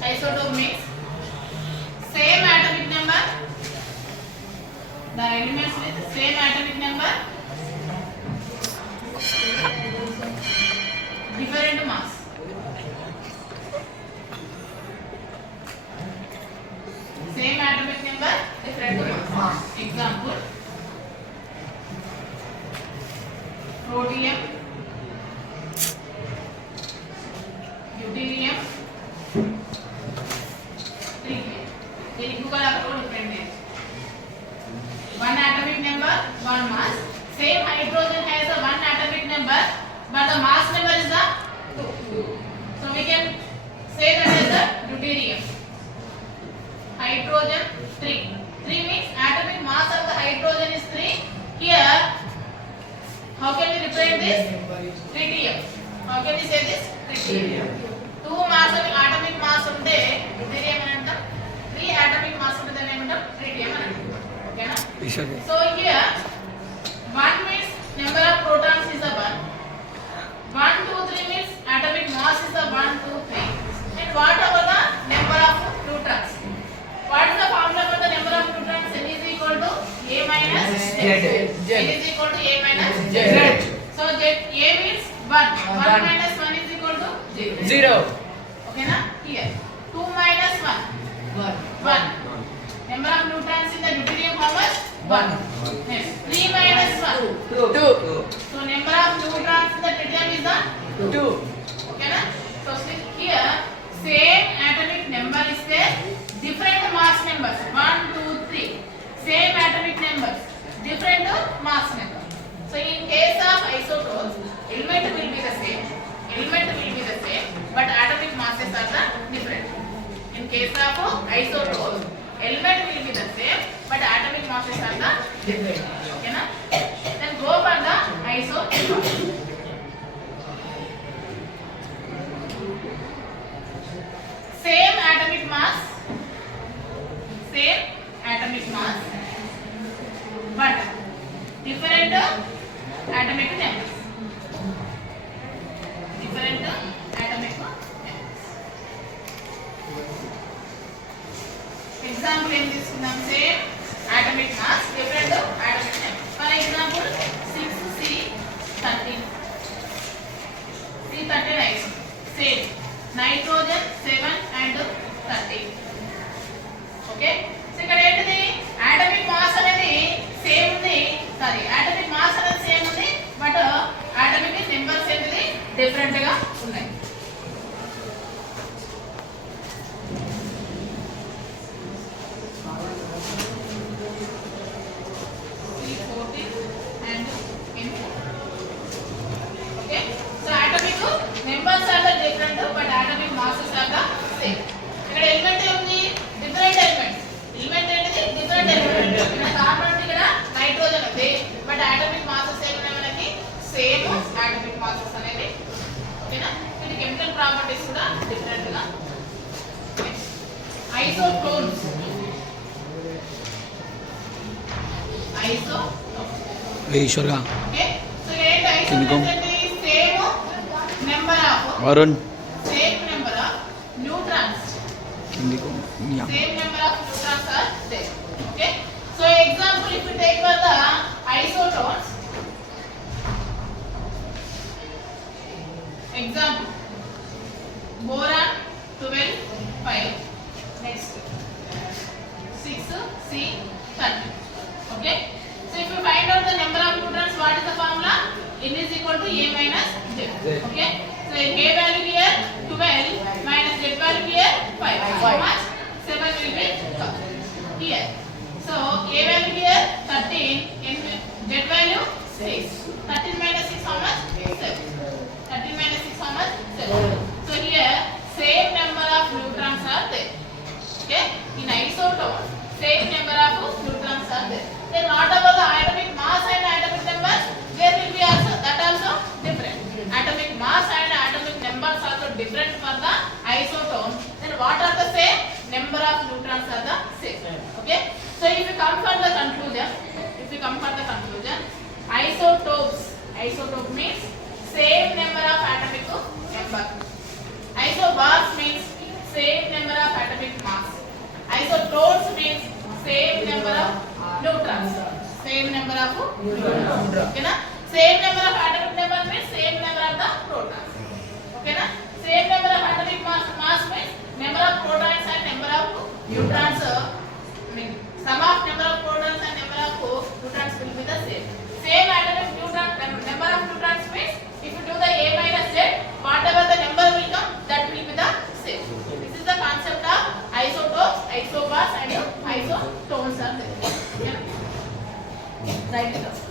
Isotope means same atomic number. The elements with same atomic number, different mass. Same atomic number, different mass. Example: protium, deuterium, tritium. They equal or different. One atomic number, one mass. Same hydrogen has a one atomic number, but the mass number is the 2. So we can say that as the deuterium. Hydrogen 3. 3 means atomic mass of the hydrogen is 3. Here, how can we represent this? Tritium. How can we say this? Tritium. 2 mass of atomic mass unte deuterium అని అంటాం. 3 atomic mass unte దాన్ని ఏమంటాం? Tritium అని అంటాం. Okay na? So here 1 means number of protons is the 1. 1, 2, 3 means atomic mass is the 1, 2, 3. And what about the number of neutrons? What is the formula for the number of neutrons? N is equal to A minus Z. N is equal to A minus Z. So Z, A means 1. 1 minus 1 is equal to 0. Okay na? Here 2 minus 1. 1. Number of neutrons in the deuterium how much? 1. Next 3 minus 1. 2. So number of neutrons in the tritium is the 2. Okay na? So here same atomic number is there, different mass numbers 1, 2, 3. Same atomic numbers, different mass number. So in case of isotopes, element will be the same. Element will be the same, but atomic masses are the different. In case of isotopes, element will be the same, but atomic masses are the different. Okay na? Then go for the isotope. Same atomic mass, but different atomic numbers. Different atomic numbers. Example in this same atomic mass, different atomic numbers. For example, 6C13. C39. Same. Nitrogen 7 and 13. Okay. So ఇక్కడ ఏంటిది atomic mass అనేది same ఉంది. Sorry atomic mass అనేది same ఉంది, but atomic numbers ఏంటిది different గా ఉన్నాయి. Numbers are the different, but atomic masses are the same. ఇక్కడ ఎలిమెంట్ ఉంది, డిఫరెంట్ ఎలిమెంట్. ఎలిమెంట్ ఏంటిది డిఫరెంట్ ఎలిమెంట్. ఇక్కడ కార్బన్ ఉంది, ఇక్కడ నైట్రోజన్ ఉంది, బట్ atomic masses ఏమన్నా మనకి సేమ్ atomic masses అనేది. ఓకేనా? ఇది కెమికల్ ప్రాపర్టీస్ కూడా డిఫరెంట్ గా. ఐసోటోన్స్. ఈశ్వర్గా ఓకే. సో ఏంటి ఐసోటోన్స్ అంటే same number of Varun same number of neutrons. Same number of neutrons are there. Okay. So example, if you take for the isotones, example boron 12 5. Next 6C13. Okay. So if you find out the number of neutrons, what is the formula? N is equal to A minus Z. Okay. So A value here 12 minus Z value here 5. How much? 7 will be here. So A value here 13. Z value 6. 13 minus 6 how much? 7. 13 minus 6 how much? 7. So here same number of neutrons are there. Okay. In isotope same number of neutrons are there. Then what about the atomic mass and atomic numbers? There will be also that also different. Atomic mass and atomic numbers also different for the isotope. Then what are the same? Number of neutrons are the same. Okay. So if you come for the conclusion, isotope means same number of atomic number. Isobars means same number atomic mass. Isotopes means same number of neutrons. Same number of neutrons. Okay na? Same number of atomic number means same number of the protons. Okay na? Same number of atomic mass means number of protons and number of neutrons. Sum of number of protons and number of neutrons will be the same. Same atomic neutron number of neutrons means if you do the A minus Z, whatever the number will come, that will be the same. This is the concept of isotopes, isobars and isotones are there. Okay? Write it down.